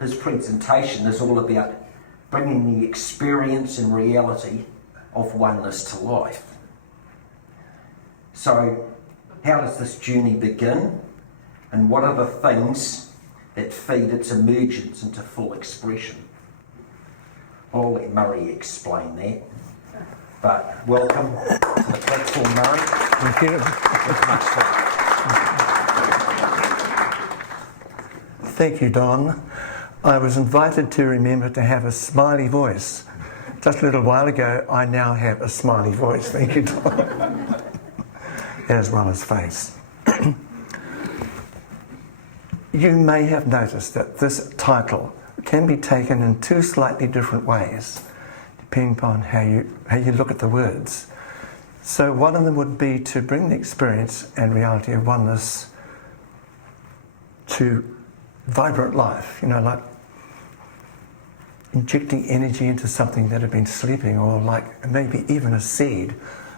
his presentation is all about bringing the experience and reality of oneness to life. So, how does this journey begin? And what are the things that feed its emergence into full expression? I'll let Murray explain that. But welcome to the platform, Murray. Thank you. With much fun. Thank you, Don. I was invited to remember to have a smiley voice. Just a little while ago, I now have a smiley voice. Thank you, Don. As well as face. You may have noticed that this title can be taken in two slightly different ways, depending upon how you look at the words. So one of them would be to bring the experience and reality of oneness to vibrant life, like injecting energy into something that had been sleeping, or like maybe even a seed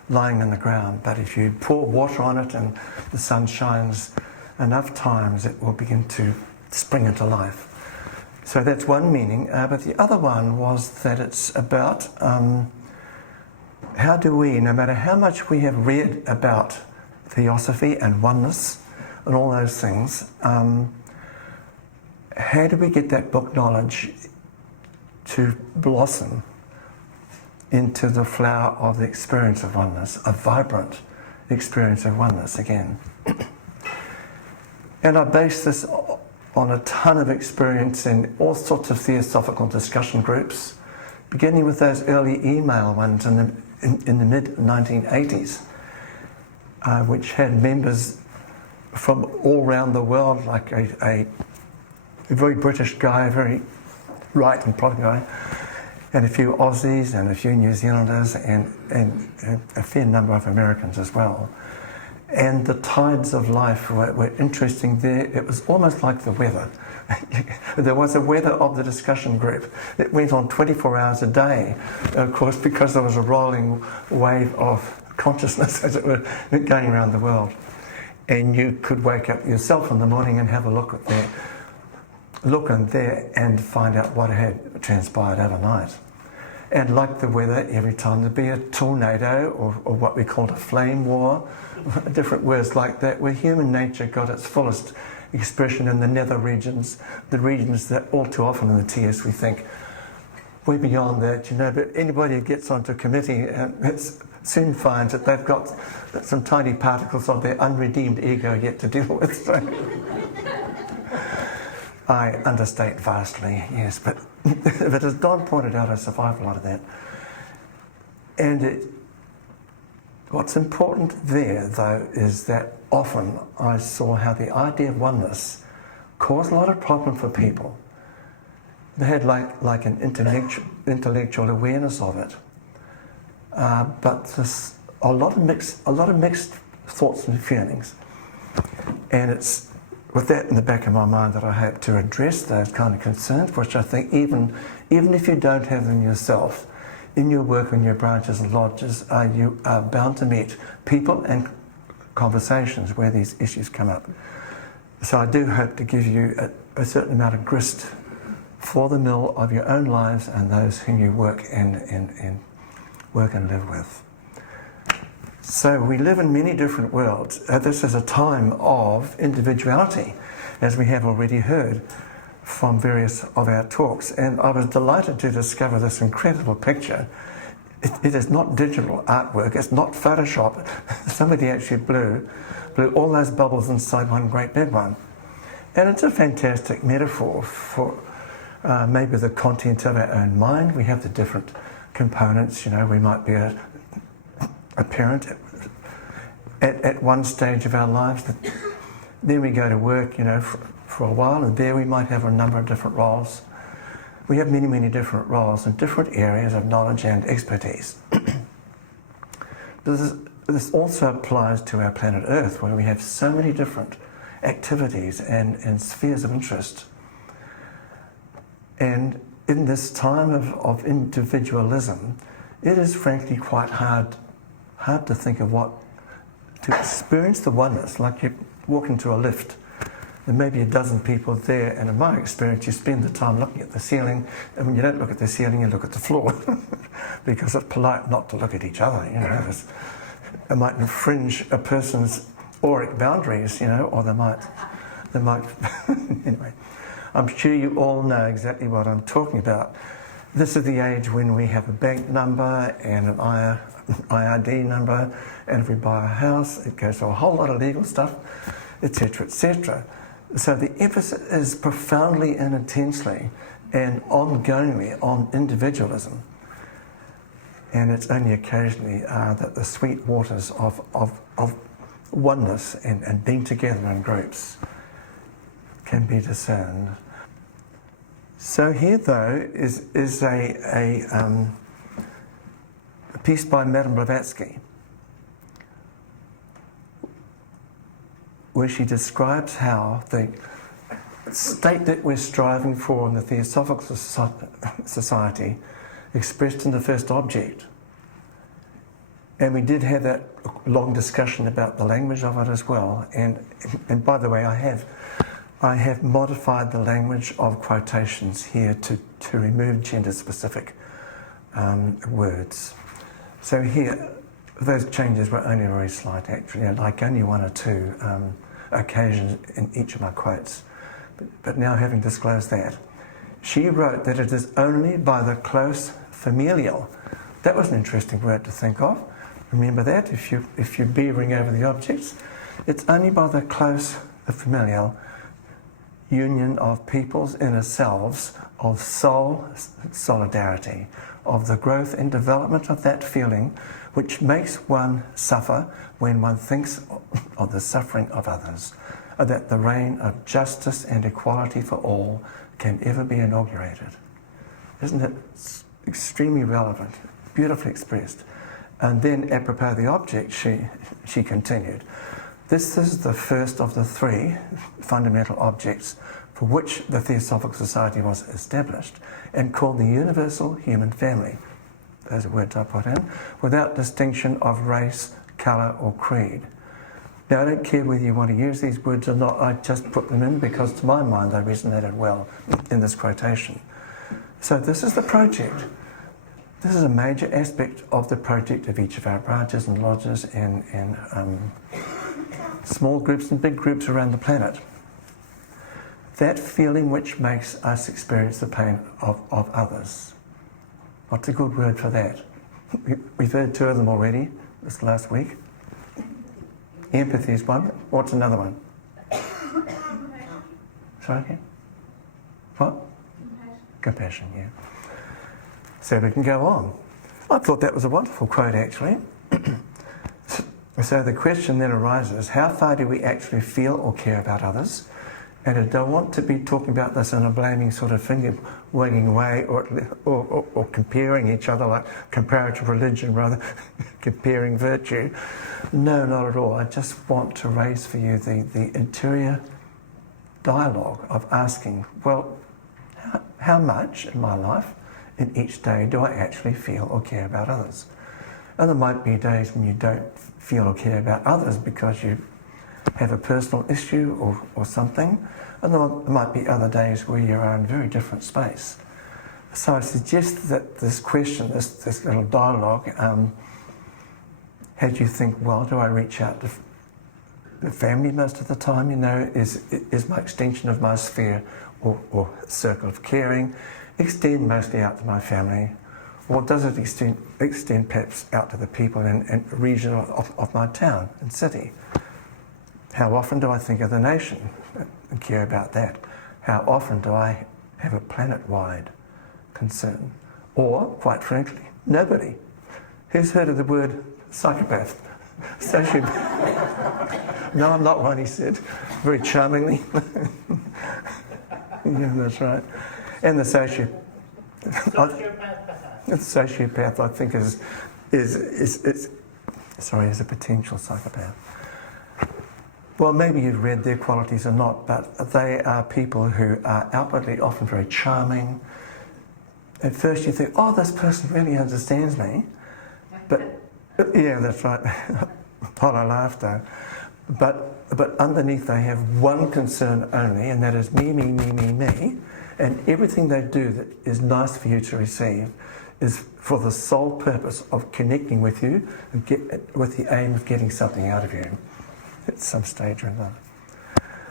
lying in the ground. But if you pour water on it and the sun shines enough times, it will begin to spring into life. So that's one meaning. But the other one was that it's about how do we, no matter how much we have read about theosophy and oneness and all those things, how do we get that book knowledge to blossom into the flower of the experience of oneness, a vibrant experience of oneness again? And I base this on a ton of experience in all sorts of theosophical discussion groups, beginning with those early email ones in the mid-1980s, which had members from all around the world, like a very British guy, a very right and proper guy, and a few Aussies and a few New Zealanders and a fair number of Americans as well. And the tides of life were interesting there. It was almost like the weather. There was a weather of the discussion group. It went on 24 hours a day, of course, because there was a rolling wave of consciousness, as it were, going around the world. And you could wake up yourself in the morning and have a look in there and find out what had transpired overnight. And like the weather, every time there'd be a tornado or what we called a flame war, different words like that, where human nature got its fullest expression in the nether regions, the regions that all too often in the TS we think, way beyond that, but anybody who gets onto a committee soon finds that they've got some tiny particles of their unredeemed ego yet to deal with. So I understate vastly, yes, but as Don pointed out, I survived a lot of that. And what's important there, though, is that often I saw how the idea of oneness caused a lot of problem for people. They had like an intellectual awareness of it, but there's a lot of mixed thoughts and feelings, and it's with that in the back of my mind that I hope to address those kind of concerns, which I think even if you don't have them yourself, in your work in your branches and lodges, you are bound to meet people and conversations where these issues come up. So I do hope to give you a certain amount of grist for the mill of your own lives and those whom you work and live with. So we live in many different worlds. This is a time of individuality, as we have already heard from various of our talks. And I was delighted to discover this incredible picture. It is not digital artwork, it's not Photoshop. Somebody actually blew all those bubbles inside one great big one. And it's a fantastic metaphor for maybe the content of our own mind. We have the different components, we might be a parent at one stage of our lives. Then we go to work, for a while, and there we might have a number of different roles. We have many, many different roles in different areas of knowledge and expertise. This also applies to our planet Earth, where we have so many different activities and spheres of interest. And in this time of individualism, it is frankly quite hard to think of to experience the oneness, like you walk into a lift there may be a dozen people there, and in my experience, you spend the time looking at the ceiling, and when you don't look at the ceiling, you look at the floor, because it's polite not to look at each other, you know. It might infringe a person's auric boundaries, you know, or they might, anyway. I'm sure you all know exactly what I'm talking about. This is the age when we have a bank number and an IID number, and if we buy a house, it goes to a whole lot of legal stuff, etc., etc. So the emphasis is profoundly and intensely and ongoingly on individualism. And it's only occasionally that the sweet waters of oneness and being together in groups can be discerned. So here, though, is a piece by Madame Blavatsky, where she describes how the state that we're striving for in the Theosophical Society expressed in the first object. And we did have that long discussion about the language of it as well. And by the way, I have modified the language of quotations here to remove gender-specific words. So here, those changes were only very slight, actually, like only one or two occasions in each of my quotes. But now, having disclosed that, she wrote that it is only by the close familial. That was an interesting word to think of. Remember that, if you're beavering over the objects. It's only by the close familial union of people's inner selves, of soul solidarity, of the growth and development of that feeling which makes one suffer when one thinks of the suffering of others, that the reign of justice and equality for all can ever be inaugurated. Isn't it extremely relevant, beautifully expressed? And then, apropos of the object, she continued, this is the first of the three fundamental objects for which the Theosophical Society was established and called the universal human family. Those are words I put in, without distinction of race, colour or creed. Now, I don't care whether you want to use these words or not, I just put them in because to my mind they resonated well in this quotation. So this is the project. This is a major aspect of the project of each of our branches and lodges and small groups and big groups around the planet. That feeling which makes us experience the pain of others. What's a good word for that? We've heard two of them already this last week. Empathy is one. What's another one? Sorry, again? What? Compassion, yeah. So we can go on. I thought that was a wonderful quote, actually. So the question then arises, how far do we actually feel or care about others? And I don't want to be talking about this in a blaming sort of finger wagging way or comparing each other like comparative religion rather, comparing virtue. No, not at all. I just want to raise for you the interior dialogue of asking, well, how much in my life, in each day, do I actually feel or care about others? And there might be days when you don't feel or care about others because you have a personal issue or something, and there might be other days where you are in a very different space. So I suggest that this question, this little dialogue, had you think, well, do I reach out to the family most of the time? You know, is my extension of my sphere or circle of caring extend mostly out to my family, or does it extend perhaps out to the people and region of my town and city? How often do I think of the nation and care about that? How often do I have a planet-wide concern? Or, quite frankly, nobody. Who's heard of the word psychopath? Sociopath. No, I'm not one, he said, very charmingly. Yeah, that's right. And the sociopath, I think, is a potential psychopath. Well, maybe you've read their qualities or not, but they are people who are outwardly often very charming. At first you think, oh, this person really understands me. But, yeah, that's right. Hollow laughter. But but underneath they have one concern only, and that is me, me, me, me, me. And everything they do that is nice for you to receive is for the sole purpose of connecting with you and with the aim of getting something out of you at some stage or another.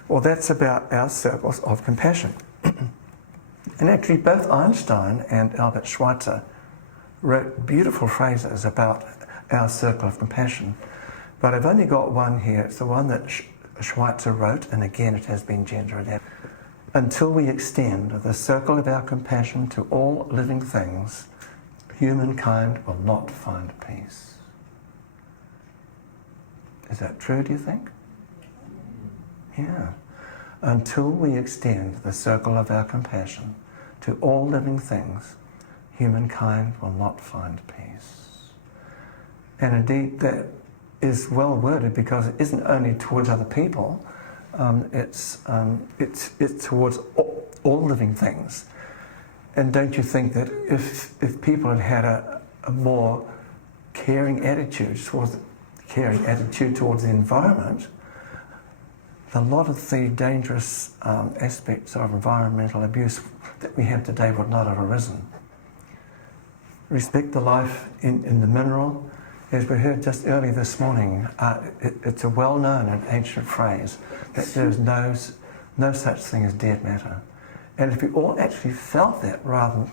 Well, that's about our circles of compassion. And actually, both Einstein and Albert Schweitzer wrote beautiful phrases about our circle of compassion. But I've only got one here. It's the one that Schweitzer wrote, and again it has been gender adapted. Until we extend the circle of our compassion to all living things, humankind will not find peace. Is that true, do you think? Yeah. Until we extend the circle of our compassion to all living things, humankind will not find peace. And indeed, that is well worded, because it isn't only towards other people, it's towards all living things. And don't you think that if people had had a more caring attitude towards the environment, a lot of the dangerous aspects of environmental abuse that we have today would not have arisen. Respect the life in the mineral. As we heard just early this morning, it's a well-known and ancient phrase that there is no such thing as dead matter. And if we all actually felt that rather than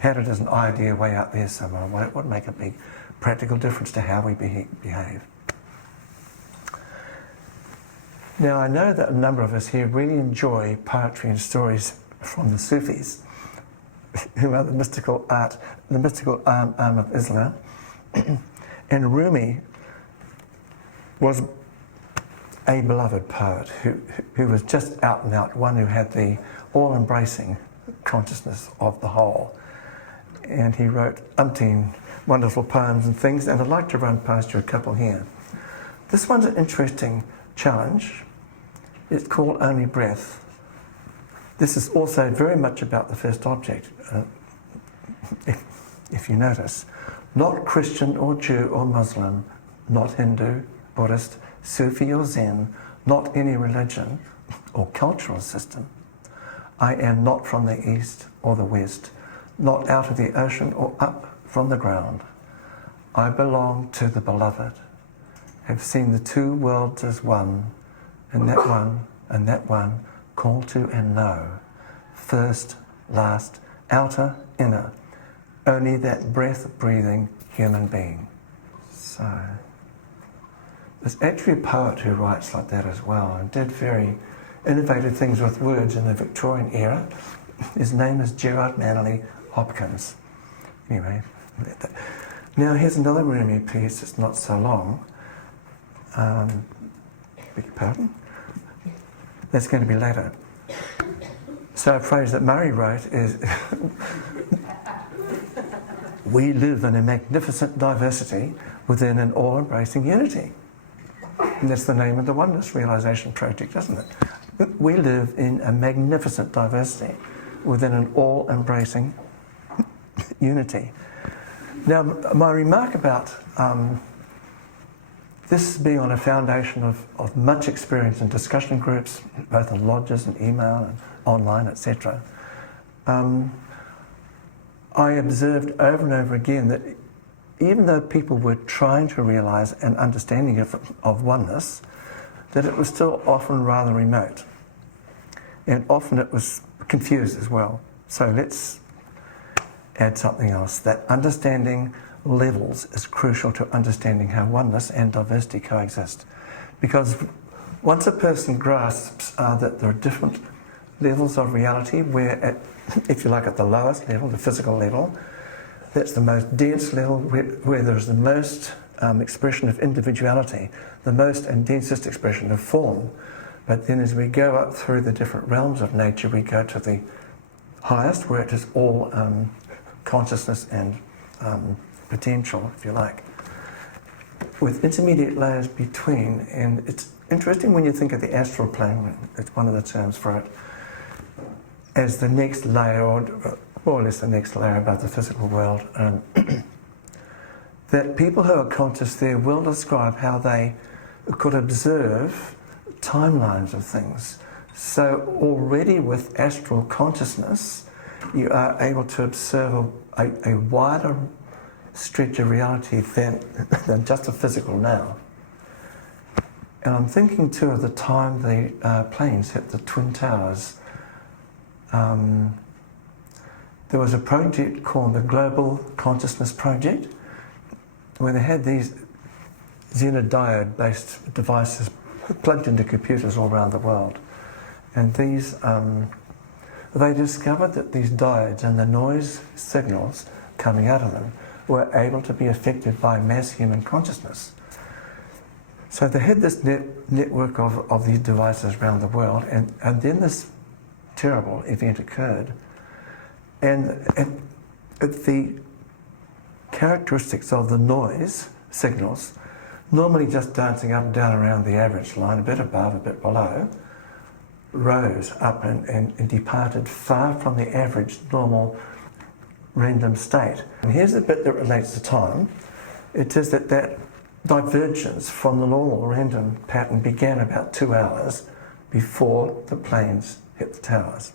had it as an idea way out there somewhere, well, it would make a big practical difference to how we behave. Now, I know that a number of us here really enjoy poetry and stories from the Sufis, who are the mystical arm of Islam. And Rumi was a beloved poet who was just out and out, one who had the all-embracing consciousness of the whole. And he wrote umpteen wonderful poems and things, and I'd like to run past you a couple here. This one's an interesting challenge. It's called Only Breath. This is also very much about the first object, if you notice. Not Christian or Jew or Muslim, not Hindu, Buddhist, Sufi or Zen, not any religion or cultural system. I am not from the east or the west, not out of the ocean or up from the ground. I belong to the beloved, have seen the two worlds as one, and that one, call to and know, first, last, outer, inner, only that breath-breathing human being. So, there's actually a poet who writes like that as well, and did very innovative things with words in the Victorian era. His name is Gerard Manley Hopkins. Anyway, now here's another Rumi piece. It's not so long. Beg your pardon? That's going to be later. So a phrase that Murray wrote is, we live in a magnificent diversity within an all-embracing unity. And that's the name of the Oneness Realization Project, isn't it? We live in a magnificent diversity within an all-embracing unity. Now, my remark about this being on a foundation of much experience in discussion groups, both in lodges and email and online, etc., I observed over and over again that even though people were trying to realise an understanding of oneness, that it was still often rather remote. And often it was confused as well. So let's add something else. That understanding levels is crucial to understanding how oneness and diversity coexist. Because once a person grasps that there are different levels of reality, where if you like at the lowest level, the physical level, that's the most dense level where there's the most expression of individuality, the most and densest expression of form. But then as we go up through the different realms of nature, we go to the highest, where it is all consciousness and potential, if you like, with intermediate layers between. And it's interesting when you think of the astral plane, it's one of the terms for it, as the next layer, or more or less the next layer above the physical world, that people who are conscious there will describe how they could observe timelines of things. So already with astral consciousness, you are able to observe a wider stretch of reality than just a physical now. And I'm thinking too of the time the planes hit the Twin Towers. There was a project called the Global Consciousness Project, where they had these xenodiode-based devices plugged into computers all around the world. And these, they discovered that these diodes and the noise signals coming out of them were able to be affected by mass human consciousness. So they had this network of these devices around the world, and then this terrible event occurred. And the characteristics of the noise signals, normally just dancing up and down around the average line, a bit above, a bit below, rose up and departed far from the average normal random state. And here's the bit that relates to time. It is that divergence from the normal random pattern began about 2 hours before the planes hit the towers.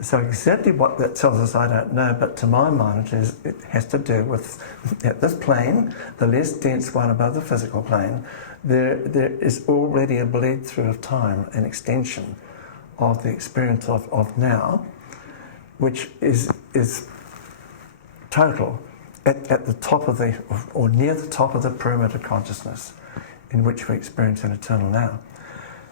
So exactly what that tells us, I don't know, but to my mind it has to do with at this plane, the less dense one above the physical plane, there is already a bleed through of time, an extension of the experience of now, which is total at the top of the, or near the top of the pyramid of consciousness in which we experience an eternal now.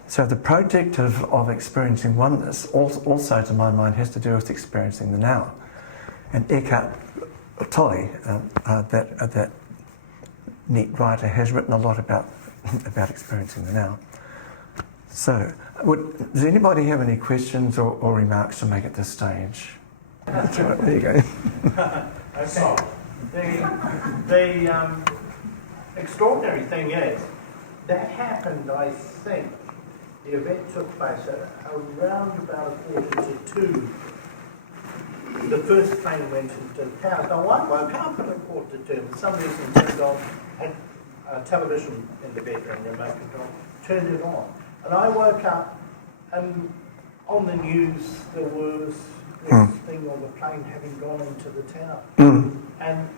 So the project of experiencing oneness also, to my mind, has to do with experiencing the now. And Eckhart Tolle, that neat writer, has written a lot about experiencing the now. So, does anybody have any questions or remarks to make at this stage? That's right, there you go. Okay. The extraordinary thing is, that happened, I think, the event took place around about 1:45. The first plane went into the towers. Now, I woke up at 1:45. For some reason, turned on, had a television in the bedroom, remote control, turned it on. And I woke up, and on the news, there was this thing of the plane having gone into the tower. And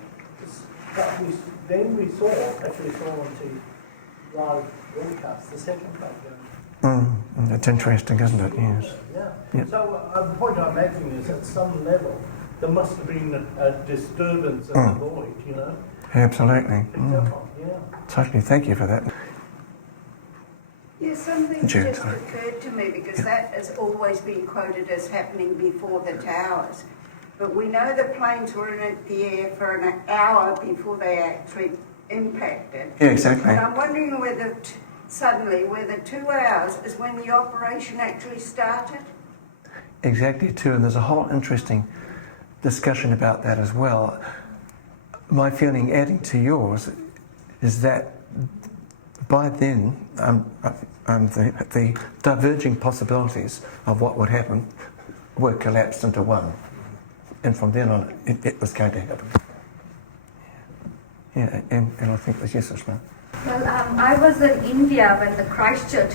then we saw on the live broadcast, the second plane going. It's interesting, isn't it? Yes. Yeah. Yep. So the point I'm making is, at some level, there must have been a disturbance in the void, you know? Absolutely. Yeah. Totally. Thank you for that. Yeah, something June, just sorry. occurred to me, because that has always been quoted as happening before the towers. But we know the planes were in the air for an hour before they actually impacted. Yeah, exactly. And I'm wondering whether whether 2 hours is when the operation actually started. Exactly, too, and there's a whole interesting discussion about that as well. My feeling, adding to yours, is that by then, the diverging possibilities of what would happen were collapsed into one. And from then on, it was going to happen. Yeah, and I think it was yes, Ishmael. Well, I was in India when the Christchurch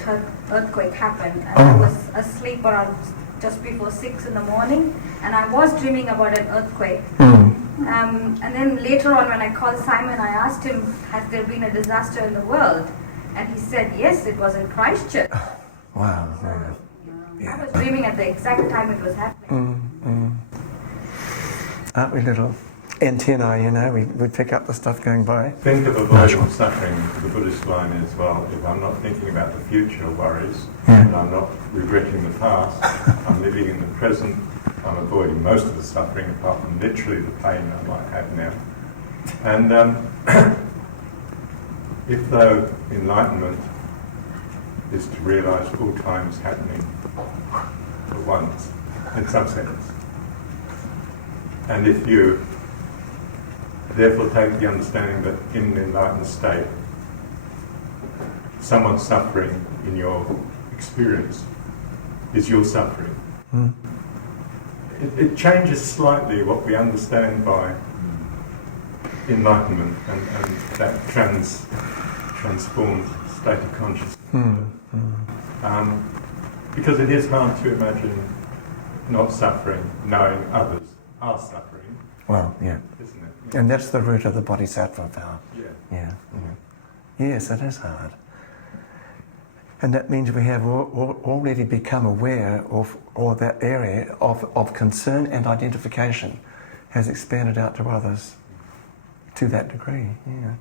earthquake happened, and I was asleep around just before 6 in the morning, and I was dreaming about an earthquake. And then later on, when I called Simon, I asked him, has there been a disaster in the world? And he said, yes, it was in Christchurch. Wow. I was dreaming at the exact time it was happening. Aren't we little antennae, you know, we pick up the stuff going by. Think of avoiding suffering. The Buddhist line is, well, if I'm not thinking about the future worries, and I'm not regretting the past, I'm living in the present, I'm avoiding most of the suffering, apart from literally the pain I might have now. And if though enlightenment is to realise all time is happening at once, in some sense, and if you therefore take the understanding that in an enlightened state, someone's suffering in your experience is your suffering. It changes slightly what we understand by enlightenment and that transformed state of consciousness. Because it is hard to imagine not suffering, knowing others are suffering, Well, yeah. isn't it? And that's the root of the bodhisattva vow. Yeah. Yeah. Yes, it is hard. And that means we have already become aware of, or that area of concern and identification has expanded out to others to that degree. Yeah.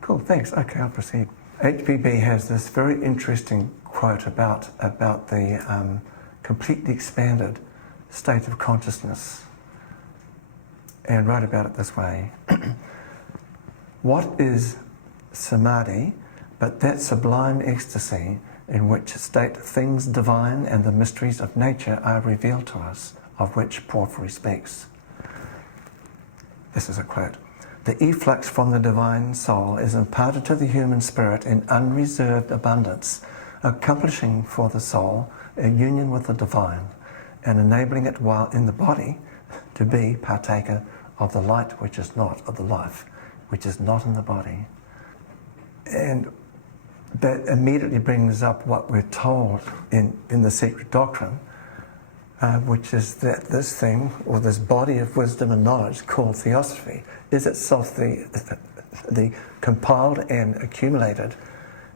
Cool, thanks. Okay, I'll proceed. HPB has this very interesting quote about the completely expanded state of consciousness, and wrote about it this way. What is samadhi but that sublime ecstasy in which state things divine and the mysteries of nature are revealed to us, of which Porphyry speaks? This is a quote. The efflux from the divine soul is imparted to the human spirit in unreserved abundance, accomplishing for the soul a union with the divine and enabling it while in the body to be partaker of the light which is not, of the life which is not in the body. And that immediately brings up what we're told in the secret doctrine, which is that this thing, or this body of wisdom and knowledge called theosophy, is itself the compiled and accumulated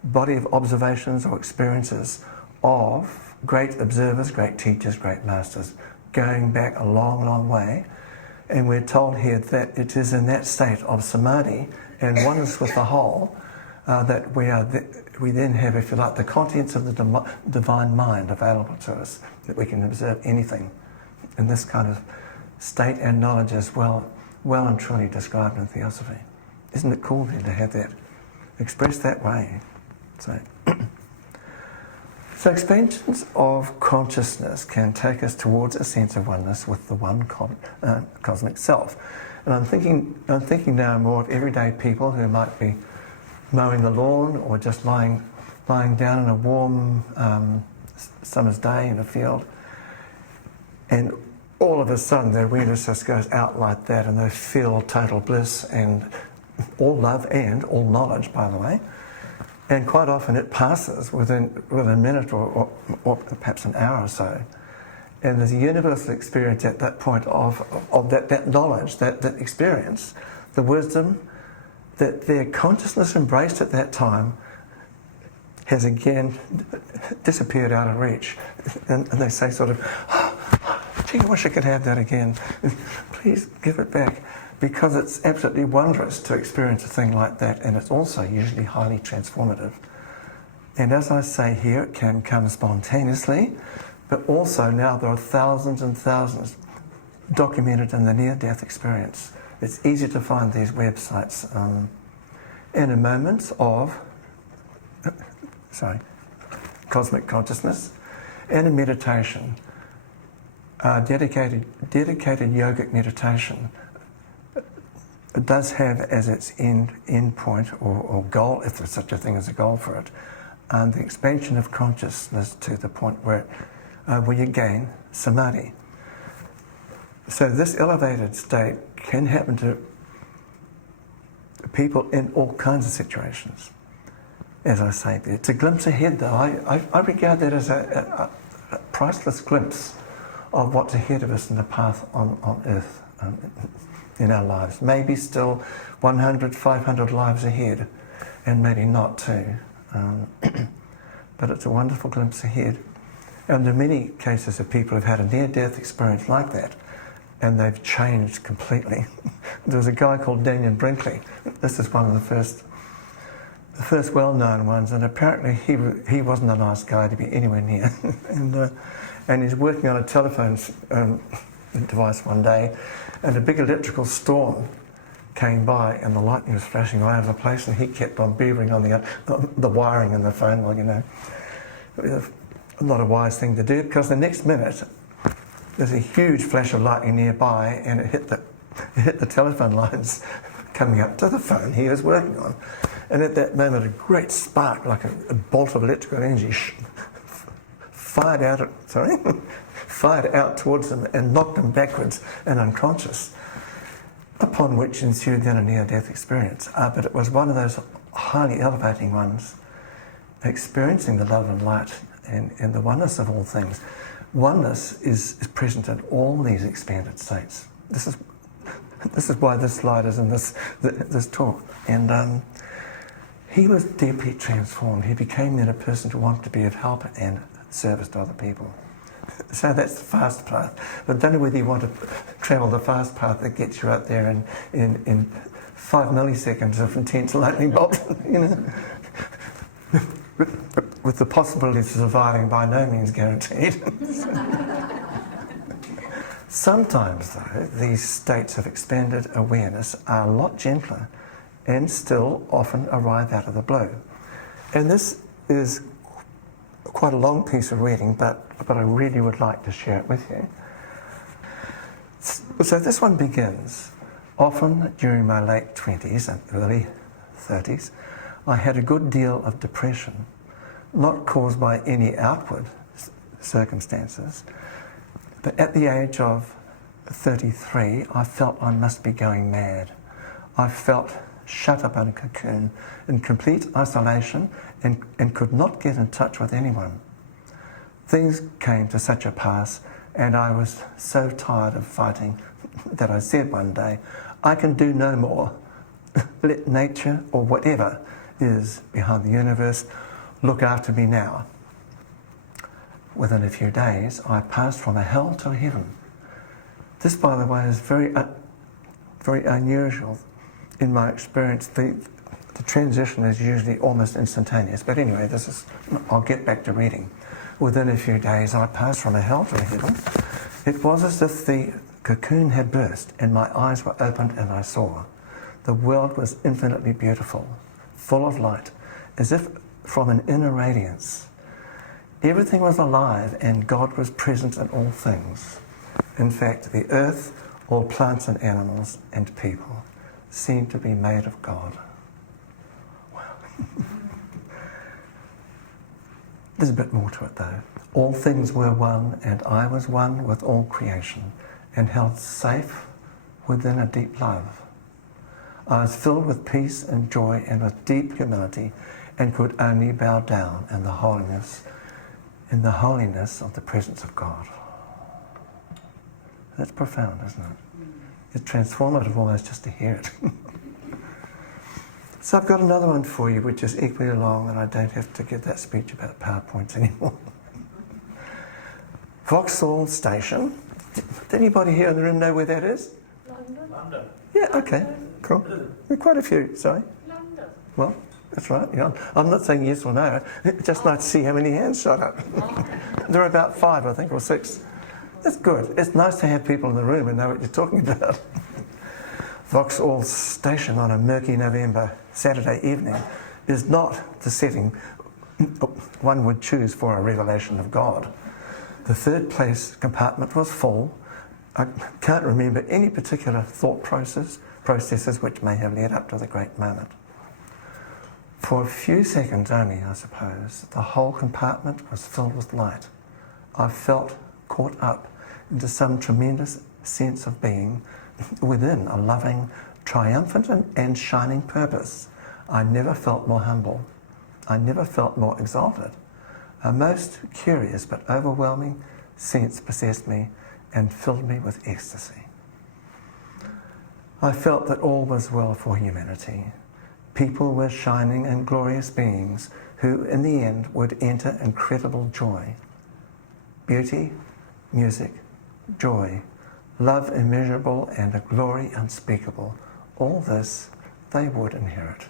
body of observations or experiences of great observers, great teachers, great masters, going back a long, long way. And we're told here that it is in that state of samadhi and oneness with the whole that we then have, if you like, the contents of the divine mind available to us, that we can observe anything. And this kind of state and knowledge is well and truly described in theosophy. Isn't it cool then to have that expressed that way? So expansions of consciousness can take us towards a sense of oneness with the one cosmic self. And I'm thinking now more of everyday people who might be mowing the lawn or just lying down in a warm summer's day in a field, and all of a sudden their awareness just goes out like that, and they feel total bliss and all love and all knowledge, by the way. And quite often it passes within a minute or perhaps an hour or so. And there's a universal experience at that point of that knowledge, that experience, the wisdom that their consciousness embraced at that time has again disappeared out of reach. And they say sort of, oh, gee, I wish I could have that again. Please give it back. Because it's absolutely wondrous to experience a thing like that, and it's also usually highly transformative. And as I say here, it can come spontaneously, but also now there are thousands and thousands documented in the near-death experience. It's easy to find these websites. And in moments of cosmic consciousness and in meditation, dedicated yogic meditation, it does have as its end point or goal, if there's such a thing as a goal for it, the expansion of consciousness to the point where you gain samadhi. So this elevated state can happen to people in all kinds of situations. As I say, it's a glimpse ahead though. I regard that as a priceless glimpse of what's ahead of us in the path on earth. In our lives, maybe still 100, 500 lives ahead, and maybe not too. But it's a wonderful glimpse ahead. And there are many cases of people who've had a near-death experience like that, and they've changed completely. There was a guy called Daniel Brinkley. This is one of the first well-known ones, and apparently he wasn't a nice guy to be anywhere near. And he's working on a telephone device one day, and a big electrical storm came by, and the lightning was flashing all over the place, and he kept on beavering on the wiring in the phone. Well, you know, not a wise thing to do, because the next minute there's a huge flash of lightning nearby, and it hit the telephone lines coming up to the phone he was working on. And at that moment, a great spark, like a bolt of electrical energy, fired out towards him and knocked him backwards and unconscious, upon which ensued then a near-death experience. But it was one of those highly elevating ones, experiencing the love and light and the oneness of all things. Oneness is present in all these expanded states. This is why this slide is in this talk. And he was deeply transformed. He became then a person who wanted to be of help and service to other people. So that's the fast path. But don't know whether you want to travel the fast path that gets you out there in 5 milliseconds of intense lightning bolt, you know, with the possibility of surviving by no means guaranteed. Sometimes, though, these states of expanded awareness are a lot gentler and still often arrive out of the blue. And this is quite a long piece of reading, but I really would like to share it with you. So this one begins. Often during my late 20s and early 30s, I had a good deal of depression, not caused by any outward circumstances, but at the age of 33, I felt I must be going mad. I felt shut up in a cocoon, in complete isolation, and could not get in touch with anyone. Things came to such a pass, and I was so tired of fighting that I said one day, I can do no more. Let nature, or whatever is behind the universe, look after me now. Within a few days, I passed from a hell to a heaven. This, by the way, is very unusual in my experience. The transition is usually almost instantaneous. But anyway, I'll get back to reading. Within a few days, I passed from a hell to a heaven. It was as if the cocoon had burst and my eyes were opened and I saw. The world was infinitely beautiful, full of light, as if from an inner radiance. Everything was alive and God was present in all things. In fact, the earth, all plants and animals and people seemed to be made of God. Wow. There's a bit more to it though. All things were one and I was one with all creation and held safe within a deep love. I was filled with peace and joy and with deep humility and could only bow down in the holiness of the presence of God. That's profound, isn't it? It's transformative almost just to hear it. So I've got another one for you which is equally long, and I don't have to give that speech about PowerPoints anymore. Vauxhall Station. Did anybody here in the room know where that is? London. Yeah, okay, cool. There are quite a few, sorry. London. Well, that's right. Yeah. I'm not saying yes or no. It's just nice to see how many hands shot up. There are about 5, I think, or 6. That's good. It's nice to have people in the room and know what you're talking about. Vauxhall Station on a murky November Saturday evening is not the setting one would choose for a revelation of God. The third place compartment was full. I can't remember any particular thought processes which may have led up to the great moment. For a few seconds only, I suppose, the whole compartment was filled with light. I felt caught up into some tremendous sense of being within a loving, triumphant and shining purpose. I never felt more humble. I never felt more exalted. A most curious but overwhelming sense possessed me and filled me with ecstasy. I felt that all was well for humanity. People were shining and glorious beings who in the end would enter incredible joy. Beauty, music, joy, love immeasurable and a glory unspeakable. All this they would inherit.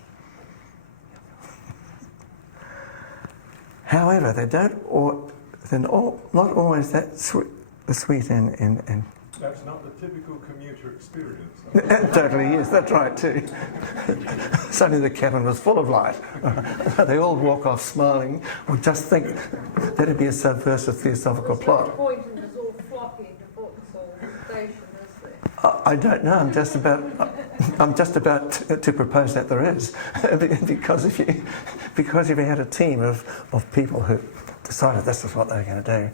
However, they're not always that sweet and That's not the typical commuter experience. totally, yes, that's right too. Suddenly the cabin was full of light. They all walk off smiling, or just think that'd be a subversive theosophical plot. There's no point in us all flocking to Vauxhall Station, is there? I don't know. I'm just about to propose that there is, because if you had a team of people who decided this is what they were going to do,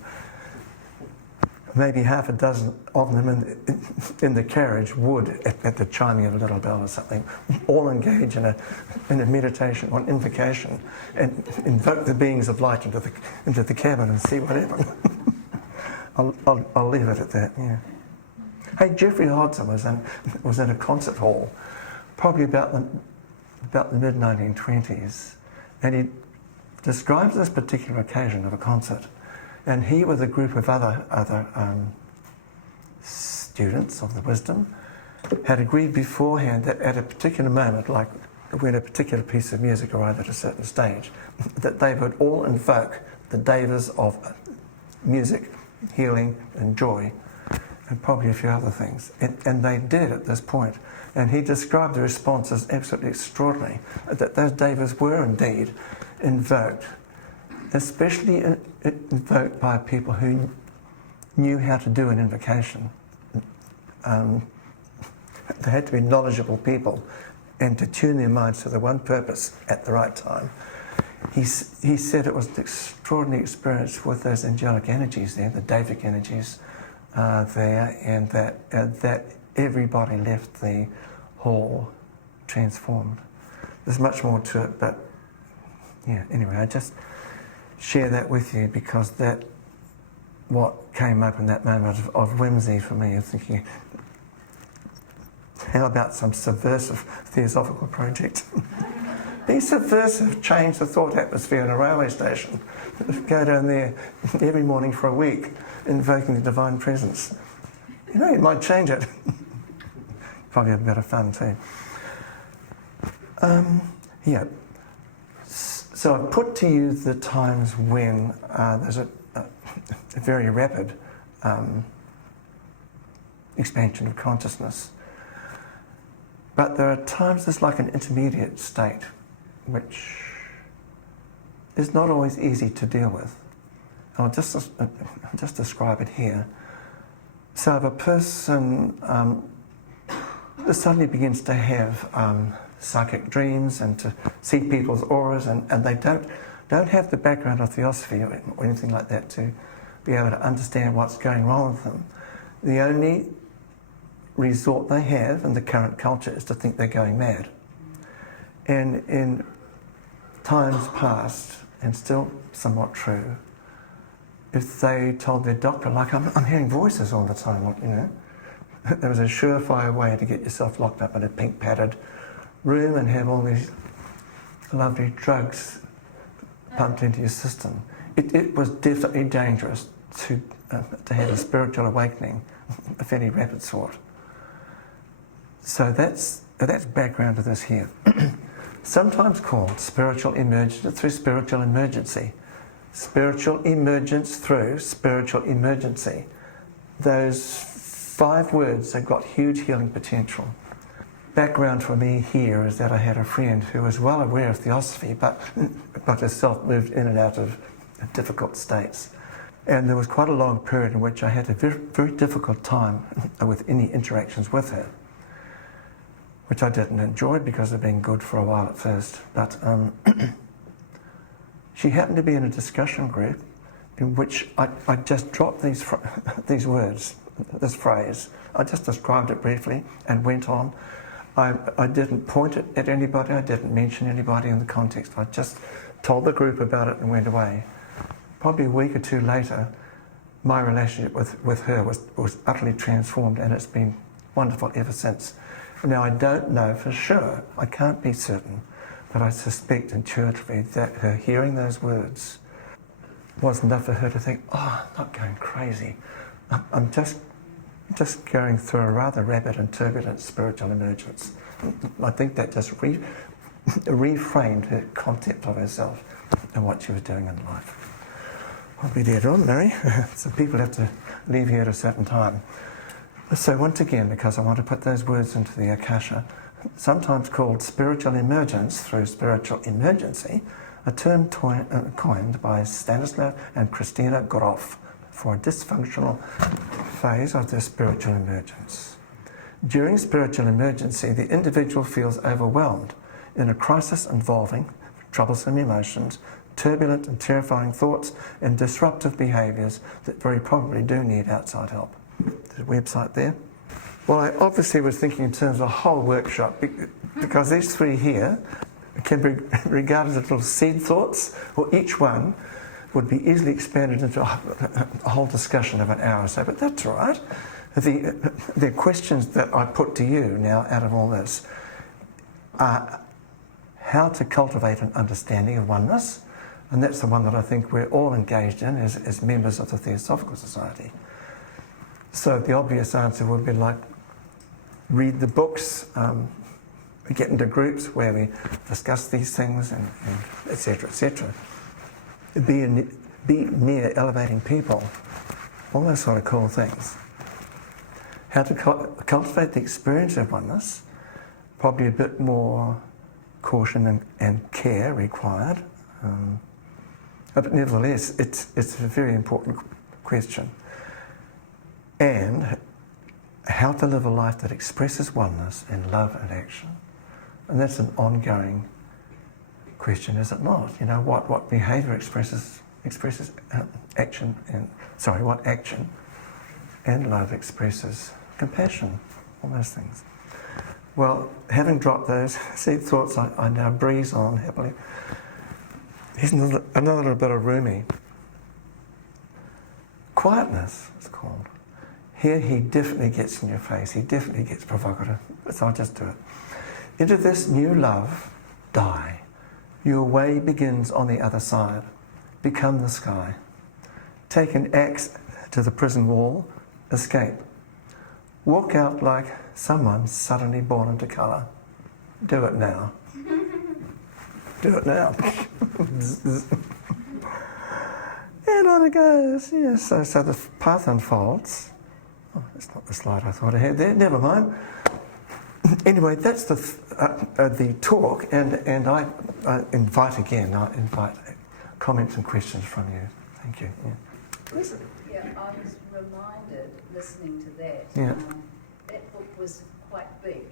maybe half a dozen of them in the carriage would, at the chiming of a little bell or something, all engage in a meditation or invocation and invoke the beings of light into the cabin and see what happens. I'll leave it at that, yeah. Hey, Jeffrey Hodgson was in a concert hall, probably about the mid-1920s, and he describes this particular occasion of a concert. And he, with a group of other students of the wisdom, had agreed beforehand that at a particular moment, like when a particular piece of music arrived at a certain stage, that they would all invoke the devas of music, healing and joy, and probably a few other things. And they did at this point. And he described the response as absolutely extraordinary, that those devas were indeed invoked, especially invoked by people who knew how to do an invocation. They had to be knowledgeable people and to tune their minds to the one purpose at the right time. He said it was an extraordinary experience with those angelic energies there, the Devic energies there, and that everybody left the hall transformed. There's much more to it, but yeah, anyway, I just share that with you because that what came up in that moment of whimsy for me, of thinking, how about some subversive theosophical project? Be subversive, change the thought atmosphere in a railway station. Go down there every morning for a week, invoking the divine presence. You know, it might change it. Probably a bit of fun too. Yeah. So I've put to you the times when there's a very rapid expansion of consciousness. But there are times there's like an intermediate state, which is not always easy to deal with. I'll just describe it here. So if a person suddenly begins to have psychic dreams and to see people's auras, and they don't have the background of theosophy or anything like that to be able to understand what's going wrong with them, the only resort they have in the current culture is to think they're going mad. And in times past, and still somewhat true, if they told their doctor, like, I'm hearing voices all the time, you know, there was a surefire way to get yourself locked up in a pink padded room and have all these lovely drugs pumped into your system. It was definitely dangerous to have a spiritual awakening of any rapid sort. So that's background to this here. Sometimes called spiritual emergence through spiritual emergency. Spiritual emergence through spiritual emergency. Those 5 words have got huge healing potential. Background for me here is that I had a friend who was well aware of theosophy, but herself moved in and out of difficult states. And there was quite a long period in which I had a very, very difficult time with any interactions with her, which I didn't enjoy because of being good for a while at first. But she happened to be in a discussion group in which I just dropped these words, this phrase. I just described it briefly and went on. I didn't point it at anybody, I didn't mention anybody in the context. I just told the group about it and went away. Probably a week or 2 later, my relationship with her was utterly transformed, and it's been wonderful ever since. Now, I don't know for sure, I can't be certain, but I suspect intuitively that her hearing those words was enough for her to think, oh, I'm not going crazy. I'm just going through a rather rapid and turbulent spiritual emergence. I think that just reframed her concept of herself and what she was doing in life. I'll be dead on, Mary. So people have to leave here at a certain time. So once again, because I want to put those words into the Akasha, sometimes called spiritual emergence through spiritual emergency, a term coined by Stanislav and Christina Grof for a dysfunctional phase of their spiritual emergence. During spiritual emergency, the individual feels overwhelmed in a crisis involving troublesome emotions, turbulent and terrifying thoughts and disruptive behaviours that very probably do need outside help. There's a website there. Well, I obviously was thinking in terms of a whole workshop because these three here can be regarded as little seed thoughts, or each one would be easily expanded into a whole discussion of an hour or so, but that's all right. The questions that I put to you now out of all this are how to cultivate an understanding of oneness, and that's the one that I think we're all engaged in as members of the Theosophical Society. So the obvious answer would be like, read the books, we get into groups where we discuss these things, and etc., etc. Be near elevating people, all those sort of cool things. How to cultivate the experience of oneness, probably a bit more caution and care required, but nevertheless, it's a very important question. And how to live a life that expresses oneness in love and action. And that's an ongoing question, is it not? You know, what behaviour expresses action, and what action and love expresses compassion, all those things. Well, having dropped those seed thoughts, I now breeze on happily. Here's another little bit of Rumi. Quietness, it's called. Here he definitely gets in your face, he definitely gets provocative, so I'll just do it. Into this new love, die. Your way begins on the other side. Become the sky. Take an axe to the prison wall, escape. Walk out like someone suddenly born into colour. Do it now. Do it now. And on it goes. Yes, so the path unfolds. Oh, that's not the slide I thought I had there. Never mind. Anyway, that's the talk, and I invite comments and questions from you. Thank you. Yeah. Yeah, I was reminded, listening to that, Yeah. That book was quite big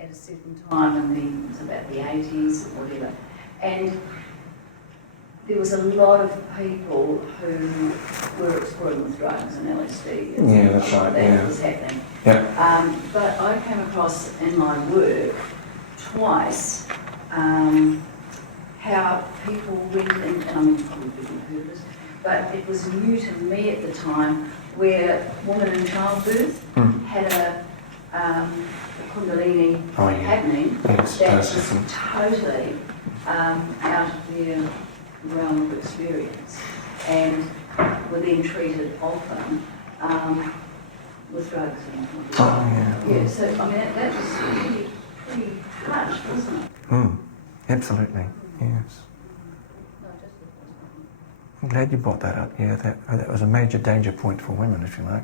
at a certain time, it was about the 80s or whatever, and there was a lot of people who were exploring with drugs and LSD. And Yeah, that's right, that yeah. was happening. Yeah. But I came across in my work twice how people went in, and I'm probably being purpose, but it was new to me at the time, where women in childbirth had a Kundalini happening Yes, that that's was different. totally out of their realm of experience, and were then treated often with drugs and yeah. so I mean that was pretty harsh, wasn't it? Absolutely, yes. No, just I'm glad you brought that up. Yeah, that was a major danger point for women, if you like.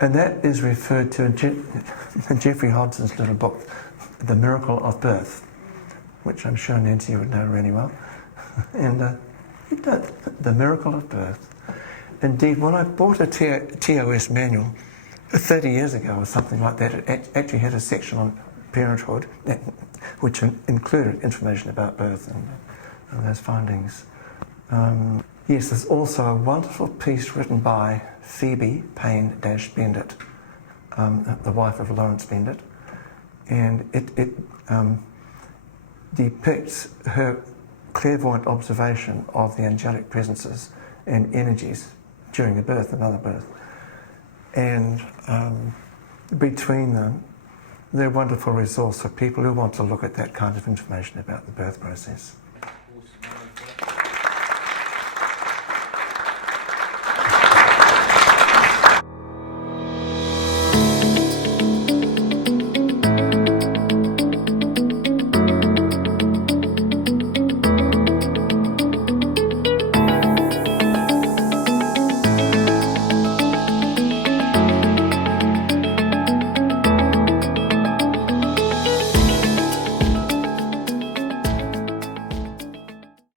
And that is referred to in Jeffrey Hodgson's little book, The Miracle of Birth, which I'm sure Nancy would know really well. And The Miracle of Birth. Indeed, when I bought a TOS manual 30 years ago or something like that, it actually had a section on parenthood, which included information about birth and those findings. Yes, there's also a wonderful piece written by Phoebe Payne-Bendit, the wife of Lawrence Bendit, and it depicts her clairvoyant observation of the angelic presences and energies during a birth, another birth. And between them, they're a wonderful resource for people who want to look at that kind of information about the birth process.